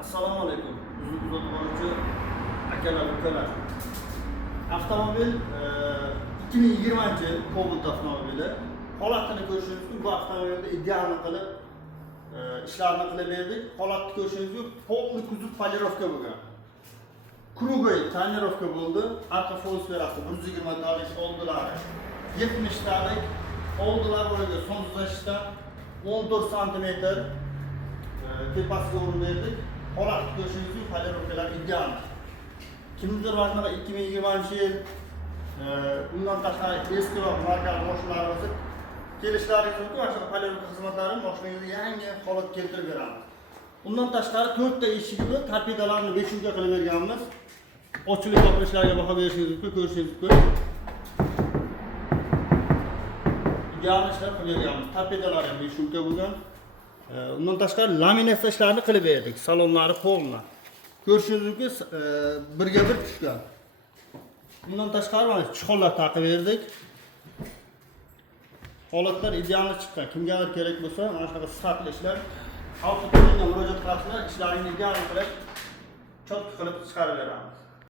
Assalomu alaykum. Uzun bo'luvchi akalar, ukalar. Avtomobil 2020-yil Cobalt avtomobili. Holatini ko'rishingiz mumkin. Bu avtomobilda ideal qilib ishlarni qilib berdik. Holatni ko'rishingiz mumkin. Polni kuzov polirovka bo'lgan. Krugoy tonirovka bo'ldi. Arqa fosferasi 120 talik oldilari. 70 talik oldilar bo'yiga son tuzashdan 14 cm tepasiga o'rin berdik. Holatni ko'rishingiz mumkin. Polirovkalar ideal. Kimdir vaqtida 2020-yil bundan tashqari eski va markali mashinalarimiz kelishlaringiz mumkin. Mana polirovka xizmatlarini mashinangizga yangi holat keltirib beramiz. Bundan tashqari 4 ta eshigi bilan torpedalarni 5 ga qilib berganmiz. Ochilik yopilishlariga baho berishingiz mumkin, ko'rishingiz mumkin. Ideal ishlar qilib berganmiz. Torpedalar ham 5 ga bo'lgan. Undan tashqari laminatsiya ishlarini qilib berdik. Salonlari polni. Ko'rishingiz mumkin, birga bir tushgan. Bundan tashqari mana chixonlar taqib berdik. Holatlar ideal chiqqan. Kimgadir kerak bo'lsa, mana shunaqa sifatli ishlar avtomobilga murojaat qilinglar, ishlaringizni ideal qilib, chot qilib chiqarib beramiz.